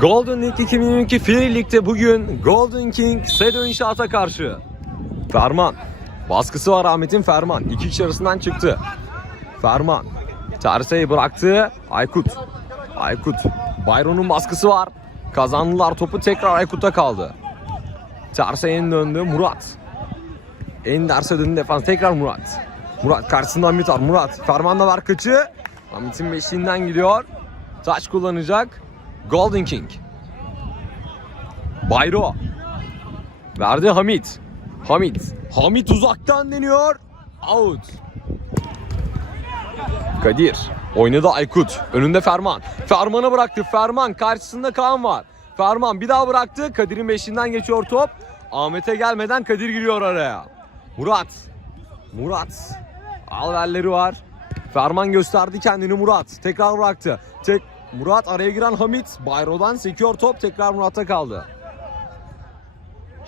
Golden League 2022 Free League'de bugün Golden King Sedo İnşaat'a karşı. Ferman. Baskısı var Ahmet'in Ferman. İki kişi arasından çıktı. Ferman. Terse'yi bıraktı. Aykut. Aykut. Bayron'un baskısı var. Kazandılar topu tekrar Aykut'a kaldı. Terse'nin döndü Murat. Enders'e döndü defans tekrar Murat. Murat karşısında Hamit var. Murat. Ferman da var kaçı. Hamit'in beşiğinden gidiyor. Taç kullanacak. Golden King. Bayro. Verdi Hamit. Hamit. Hamit uzaktan deniyor. Out. Kadir. Oynadı Aykut. Önünde Ferman. Ferman'a bıraktı. Ferman karşısında Kaan var. Ferman bir daha bıraktı. Kadir'in beşinden geçiyor top. Ahmet'e gelmeden Kadir giriyor araya. Murat. Murat. Alverleri var. Ferman gösterdi kendini Murat. Tekrar bıraktı. Tek Murat araya giren Hamit. Bayro'dan sekiyor top. Tekrar Murat'ta kaldı.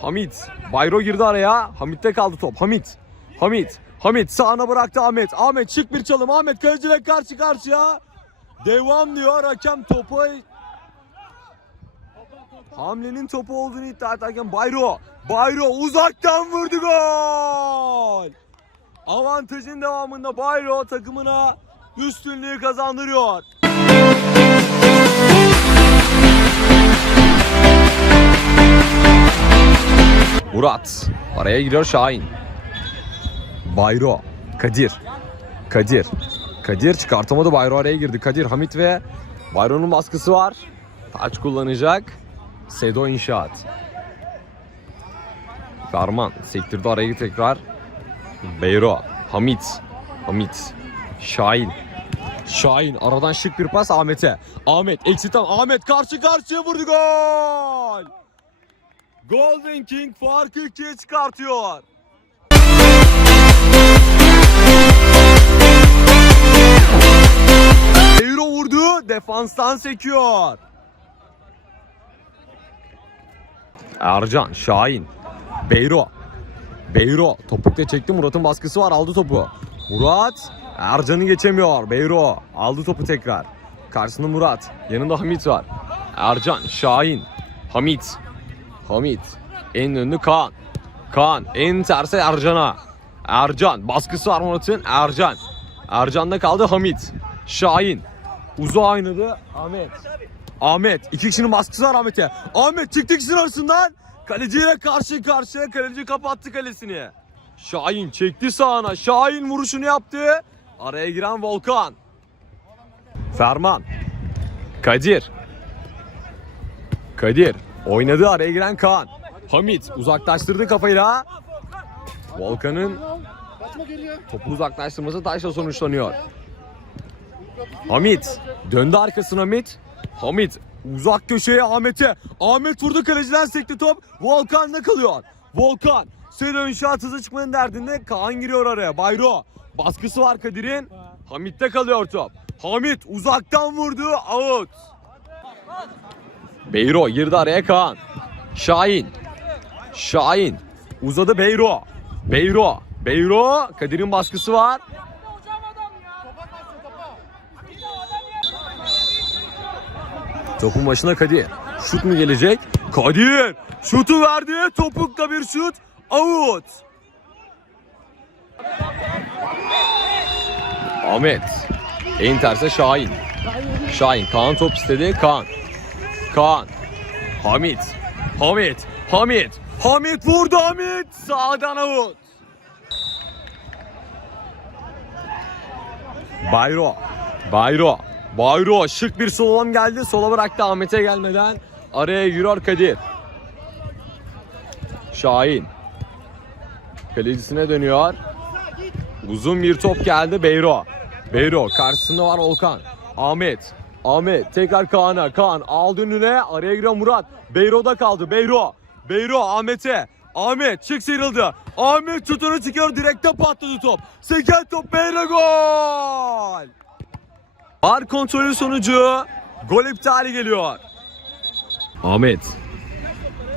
Hamit. Bayro girdi araya. Hamit'te kaldı top. Hamit. Hamit. Hamit sağına bıraktı Ahmet. Ahmet çık bir çalım. Ahmet kaleciyle karşı karşıya. Devam diyor hakem topu. Hamlenin topu olduğunu iddia ederken Bayro. Bayro uzaktan vurdu gol. Avantajın devamında Bayro takımına üstünlüğü kazandırıyor. Murat. Araya giriyor Şahin. Bayro. Kadir. Kadir. Kadir çıkartamadı. Bayro araya girdi. Kadir, Hamit ve Bayro'nun baskısı var. Taç kullanacak. Sedo İnşaat. Ferman sektirdi araya tekrar. Beyro. Hamit. Hamit. Şahin. Şahin aradan şık bir pas Ahmet'e. Ahmet eksitten Ahmet karşı karşıya vurdu gol. Golden King farkı ikiye çıkartıyor. Euro vurdu, defanstan sekiyor. Ercan, Şahin, Beyro. Beyro topukta çekti Murat'ın baskısı var aldı topu. Murat Ercan'ı geçemiyor. Beyro aldı topu tekrar. Karşısında Murat. Yanında Hamit var. Ercan, Şahin, Hamit. Hamit. En önlü Kaan. Kaan en tersi Ercan'a. Ercan baskısı var Murat'ın. Ercan. Ercan'da kaldı Hamit. Şahin. Uzağa oynadı Ahmet. Ahmet. iki kişinin baskısı var Ahmet'e. Ahmet çıktı ikisinin arasından. Kaleciyle karşı karşıya. Kaleci kapattı kalesini. Şahin çekti sağına. Şahin vuruşunu yaptı. Araya giren Volkan. Ferman. Kadir. Kadir. Oynadı araya giren Kaan. Hamit uzaklaştırdı kafayla. Volkan'ın topu uzaklaştırması taşla sonuçlanıyor. Hamit döndü arkasına Hamit. Hamit uzak köşeye Ahmet'e. Ahmet vurdu kaleciden sekti top. Volkan'da kalıyor. Volkan Selo inşaat hızı çıkmanın derdinde Kaan giriyor araya. Bayro baskısı var Kadir'in. Hamit'te kalıyor top. Hamit uzaktan vurdu. Out. Beyro girdi araya Kaan. Şahin. Şahin. Uzadı Beyro. Beyro. Beyro. Kadir'in baskısı var. Topun başına Kadir. Şut mu gelecek? Kadir. Şutu verdi. Topukla bir şut. Out. Ahmet. En terse Şahin. Şahin. Kaan top istedi. Kaan. Kaan. Hamit. Hamit. Hamit. Hamit vurdu Hamit. Sağdan out. Bayro. Bayro. Bayro şık bir slalom geldi. Sola bıraktı Ahmet'e gelmeden. Araya giriyor Kadir. Şahin. Kalecisine dönüyor. Uzun bir top geldi Beyro. Beyro karşısında var Olkan. Ahmet. Ahmet tekrar Kaan'a. Kaan aldı önüne. Araya giriyor Murat. Beyro'da kaldı. Beyro. Beyro Ahmet'e. Ahmet çık sıyrıldı. Ahmet tutunu çıkıyor. Direkte patladı top. Seken top Beyro gol. Var kontrolü sonucu gol iptali geliyor. Ahmet.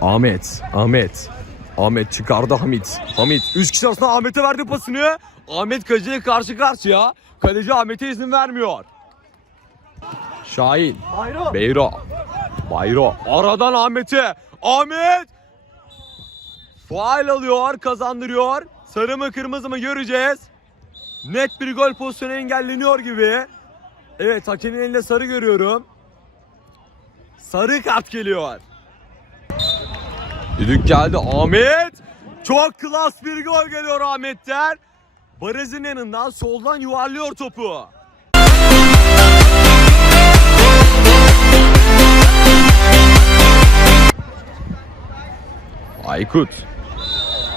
Ahmet. Ahmet. Ahmet çıkardı Hamit. Hamit. Üç kişi arasında Ahmet'e verdi pasını. Ahmet kaleciye karşı karşıya. Kaleci Ahmet'e izin vermiyor. Şahin. Beyro. Bayro aradan Ahmet'e. Ahmet faal alıyor, kazandırıyor. Sarı mı kırmızı mı göreceğiz. Net bir gol pozisyonu engelleniyor gibi. Evet hakemin elinde sarı görüyorum. Sarı kart geliyor. Düdük geldi Ahmet. Çok klas bir gol geliyor Ahmet'ten. Barez'in yanından soldan yuvarlıyor topu. Aykut.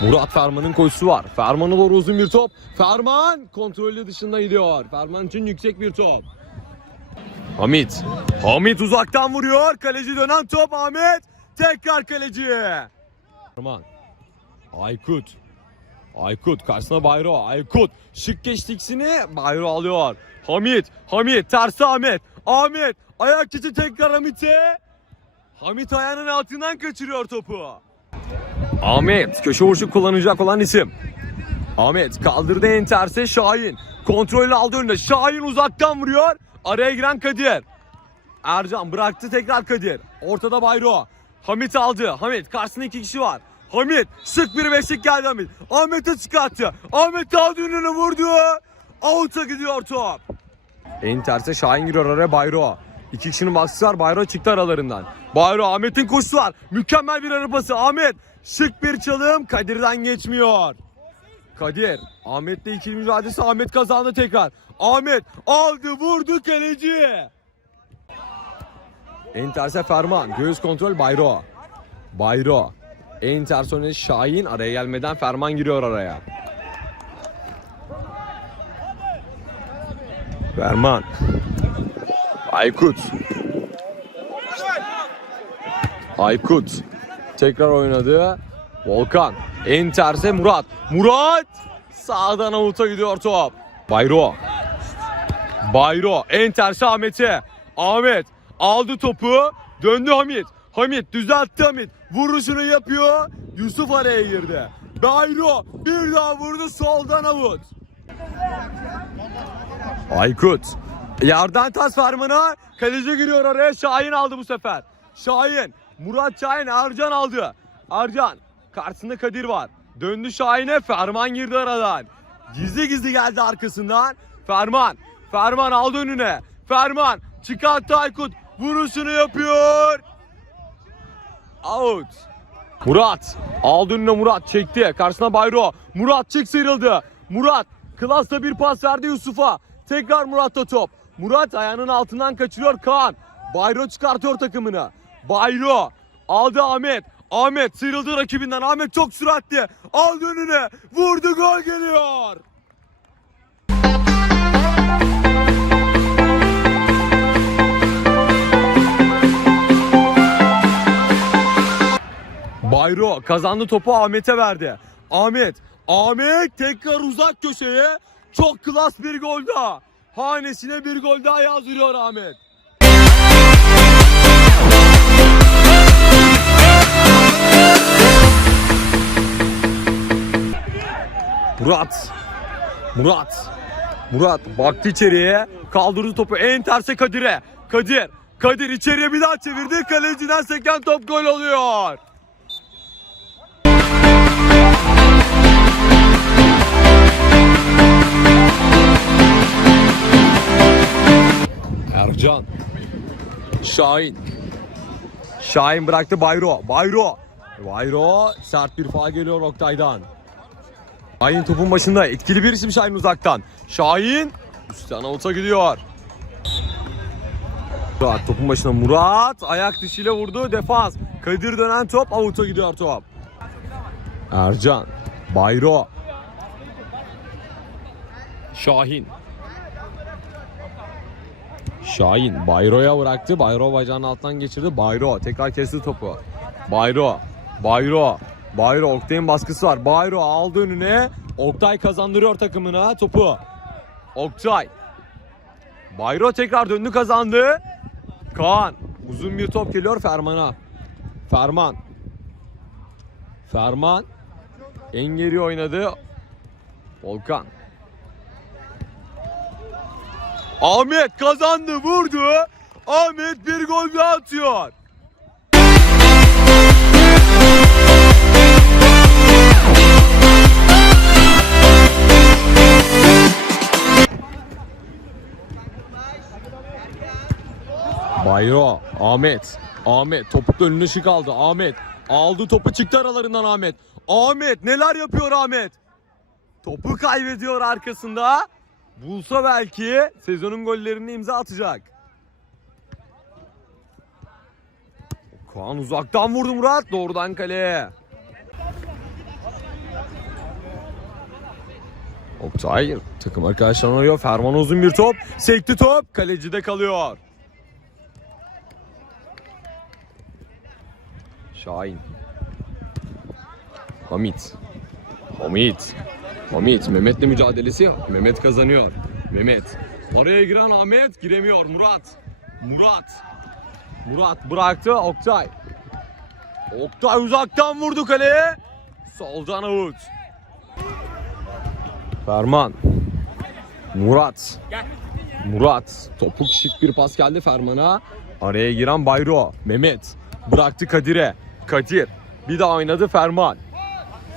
Murat Ferman'ın koşusu var. Ferman'a doğru uzun bir top. Ferman kontrolü dışında gidiyor. Ferman için yüksek bir top. Hamit. Hamit uzaktan vuruyor. Kaleci dönen top Ahmet. Tekrar kaleci. Ferman. Aykut. Aykut karşısına Bayro. Aykut şık geçtiksini Bayro alıyor. Hamit. Hamit tersi Ahmet. Ahmet ayak içi tekrar Hamit'e. Hamit ayağının altından kaçırıyor topu. Ahmet köşe vuruşu kullanacak olan isim. Ahmet kaldırdı en terse Şahin. Kontrolünü aldı önüne. Şahin uzaktan vuruyor. Araya giren Kadir. Ercan bıraktı tekrar Kadir. Ortada Bayro. Hamit aldı. Hamit karşısında iki kişi var. Hamit sık bir beşlik geldi Hamit. Ahmet'e çıkarttı. Ahmet aldı önüne vurdu. Out'a gidiyor top. En terse Şahin giriyor araya Bayro. İki kişinin baskısı var. Bayro çıktı aralarından. Bayro Ahmet'in koşusu var. Mükemmel bir arabası. Ahmet şık bir çalım. Kadir'den geçmiyor. Kadir. Ahmet'le ikili mücadelesi. Ahmet kazandı tekrar. Ahmet aldı vurdu kaleci. En terse Ferman. Göğüs kontrol Bayro. Bayro. En ters oynadı Şahin. Araya gelmeden Ferman giriyor araya. Ferman. Aykut. Aykut. Tekrar oynadı. Volkan. En terse Murat. Murat. Sağdan avuta gidiyor top. Bayro. Bayro. En terse Ahmet'e. Ahmet. Aldı topu. Döndü Hamit. Hamit düzeltti Hamit. Vuruşunu yapıyor. Yusuf araya girdi. Bayro bir daha vurdu soldan avut. Aykut. Yerden tas fermana. Kaleci giriyor oraya. Şahin aldı bu sefer. Şahin. Murat Şahin Ercan aldı. Ercan. Karşısında Kadir var. Döndü Şahin'e. Ferman girdi aradan. Gizli gizli geldi arkasından. Ferman. Ferman aldı önüne. Ferman. Çıkarttı Aykut. Vuruşunu yapıyor. Out. Murat. Aldı önüne Murat. Çekti. Karşısına Bayro. Murat çık sıyrıldı. Murat. Klasta bir pas verdi Yusuf'a. Tekrar Murat'ta top. Murat ayağının altından kaçırıyor Kaan. Bayro çıkartıyor takımını. Bayro. Aldı Ahmet. Ahmet sıyrıldı rakibinden. Ahmet çok süratli. Aldı önüne. Vurdu gol geliyor. Bayro kazandı topu Ahmet'e verdi. Ahmet, Ahmet tekrar uzak köşeye. Çok klas bir gol daha. Hanesine bir gol daha yazdırıyor Ahmet. Murat. Murat. Murat baktı içeriye. Kaldırdı topu en terse Kadir'e. Kadir. Kadir içeriye bir daha çevirdi. Kaleciden seken top gol oluyor. Ercan. Şahin. Şahin bıraktı Bayro. Bayro. Bayro sert bir faal geliyor Oktay'dan. Şahin topun başında. Etkili bir isim Şahin uzaktan. Şahin üstten avuta gidiyor. Murat topun başında Murat ayak dışıyla vurdu defans. Kadir dönen top avuta gidiyor top. Ercan. Bayro. Şahin. Şahin Bayro'ya bıraktı. Bayro bacağının altından geçirdi. Bayro tekrar kesti topu. Bayro. Bayro. Bayro Oktay'ın baskısı var. Bayro aldı önüne. Oktay kazandırıyor takımına topu. Oktay. Bayro tekrar döndü kazandı. Kaan. Uzun bir top geliyor Ferman'a. Ferman. Ferman. En geri oynadı. Volkan. Ahmet kazandı vurdu. Ahmet bir gol daha atıyor. Bayro, Ahmet, Ahmet topu önüne şık aldı. Ahmet aldı topu çıktı aralarından Ahmet. Ahmet neler yapıyor Ahmet? Topu kaybediyor arkasında. Bulsa belki sezonun gollerini imza atacak. Kaan uzaktan vurdu Murat. Doğrudan kaleye. Oktay takım arkadaşlarını arıyor. Ferman uzun bir top. Sekti top. Kalecide kalıyor. Şahin. Hamit. Hamit. Hamit. Mehmet'le mücadelesi. Mehmet kazanıyor. Mehmet. Araya giren Ahmet giremiyor. Murat. Murat. Murat bıraktı. Oktay. Oktay uzaktan vurdu kaleye. Soldan avut. Ferman. Murat. Murat. Topuk şık bir pas geldi Ferman'a. Araya giren Bayro. Mehmet. Bıraktı Kadir'e. Kadir. Bir daha oynadı Ferman.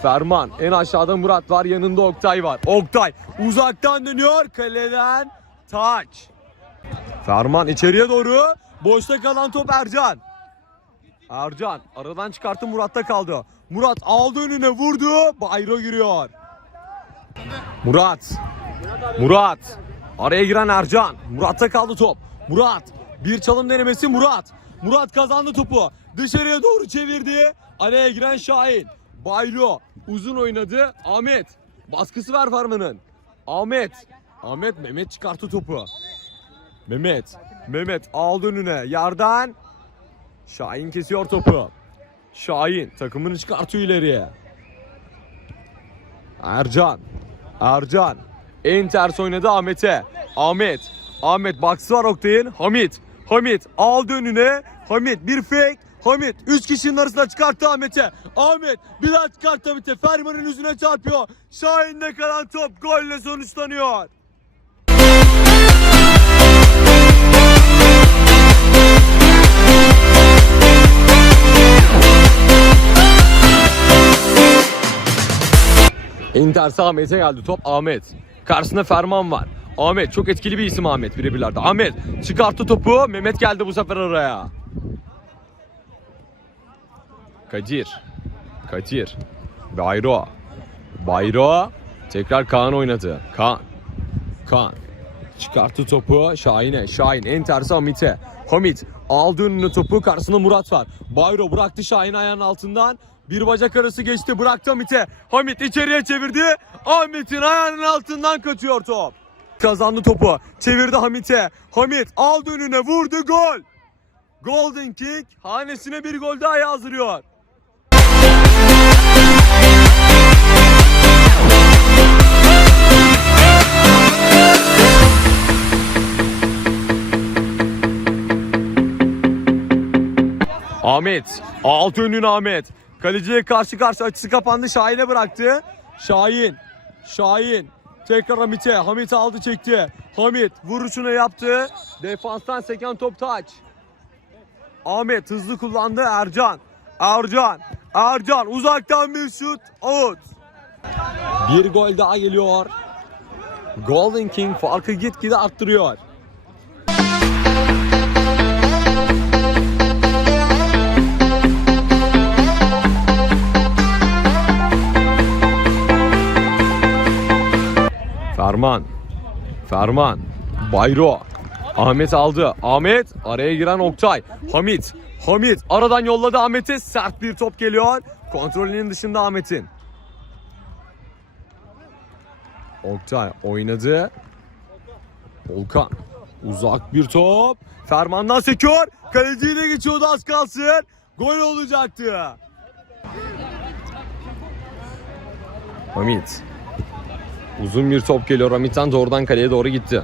Ferman. En aşağıda Murat var. Yanında Oktay var. Oktay. Uzaktan dönüyor. Kaleden taç. Ferman içeriye doğru. Boşta kalan top Ercan. Ercan aradan çıkarttı Murat'ta kaldı. Murat aldı önüne vurdu. Bayro giriyor. Murat. Murat. Araya giren Ercan. Murat'ta kaldı top. Murat. Bir çalım denemesi Murat. Murat kazandı topu. Dışarıya doğru çevirdi. Araya giren Şahin. Baylo. Uzun oynadı. Ahmet. Baskısı var Farman'ın. Ahmet. Ahmet Mehmet çıkarttı topu. Mehmet. Mehmet aldı önüne. Yardan. Şahin kesiyor topu. Şahin takımını çıkartıyor ileriye. Ercan. Ercan. En ters oynadı Ahmet'e. Ahmet. Ahmet baksı var Oktay'ın. Hamit. Hamit aldı önüne. Hamit bir fake. Hamit 3 kişinin arasında çıkarttı Ahmet'e. Ahmet bir daha çıkarttı Ahmet'e. Ferman'ın yüzüne çarpıyor. Şahin'de kalan top golle sonuçlanıyor. Inter'se Ahmet'e geldi top Ahmet. Karşısında Ferman var. Ahmet çok etkili bir isim Ahmet birebirlerde. Ahmet çıkarttı topu. Mehmet geldi bu sefer araya. Kadir. Kadir. Bayro. Bayro. Tekrar Kaan oynadı. Kaan. Kaan. Çıkarttı topu Şahin'e. Şahin en tersi Hamit'e. Hamit aldı önüne topu karşısında Murat var. Bayro bıraktı Şahin ayağının altından. Bir bacak arası geçti bıraktı Hamit'e. Hamit içeriye çevirdi. Ahmet'in ayağının altından kaçıyor top. Kazandı topu. Çevirdi Hamit'e. Hamit aldı önüne vurdu gol. Golden Kick hanesine bir gol daha yazdırıyor. Ahmet. Alt önün Ahmet. Kaleciye karşı karşı açısı kapandı. Şahin'e bıraktı. Şahin. Şahin. Tekrar Hamit'e. Hamit aldı çekti. Hamit vuruşunu yaptı. Defanstan seken top taç. Ahmet hızlı kullandı. Ercan. Ercan. Ercan uzaktan bir şut. Out. Bir gol daha geliyor. Golden King farkı gitgide arttırıyor. Ferman. Ferman. Bayro. Ahmet aldı. Ahmet araya giren Oktay. Hamit. Hamit aradan yolladı Ahmet'e. Sert bir top geliyor. Kontrolünün dışında Ahmet'in. Oktay oynadı. Volkan. Uzak bir top. Ferman'dan sekiyor. Kaleciyle geçiyordu az kalsın. Gol olacaktı. Hamit. Uzun bir top geliyor. Hamit'ten doğrudan kaleye doğru gitti.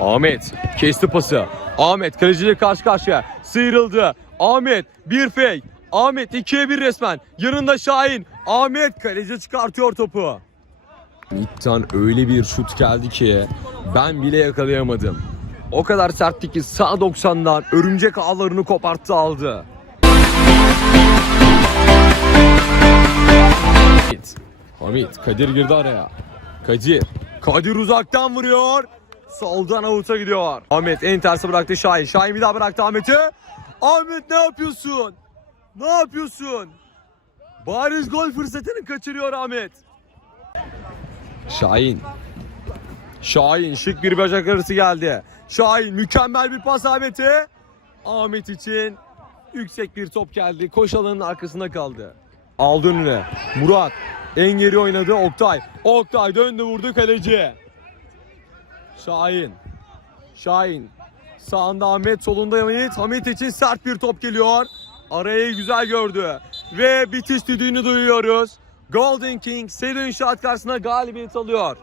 Ahmet kesti pası. Ahmet kaleciyle karşı karşıya sıyrıldı. Ahmet bir fake. Ahmet ikiye bir resmen. Yanında Şahin. Ahmet kaleci çıkartıyor topu. Hamit'ten öyle bir şut geldi ki ben bile yakalayamadım. O kadar sertti ki sağ 90'dan örümcek ağlarını koparttı aldı. Hamit. Kadir girdi araya. Kadir. Kadir uzaktan vuruyor. Soldan avuta gidiyor. Ahmet en tersi bıraktı Şahin. Şahin bir daha bıraktı Ahmet'i. Ahmet ne yapıyorsun? Ne yapıyorsun? Bariz gol fırsatını kaçırıyor Ahmet. Şahin. Şahin şık bir bacak arası geldi. Şahin mükemmel bir pas Ahmet'e. Ahmet için yüksek bir top geldi. Koş alanın arkasında kaldı. Aldı önüne. Murat en geri oynadı Oktay. Oktay döndü vurdu kaleci. Şahin. Şahin. Sağında Ahmet, solunda Hamit. Hamit için sert bir top geliyor. Arayı güzel gördü. Ve bitiş düdüğünü duyuyoruz. Golden King seri inşaat karşısında galibiyet alıyor.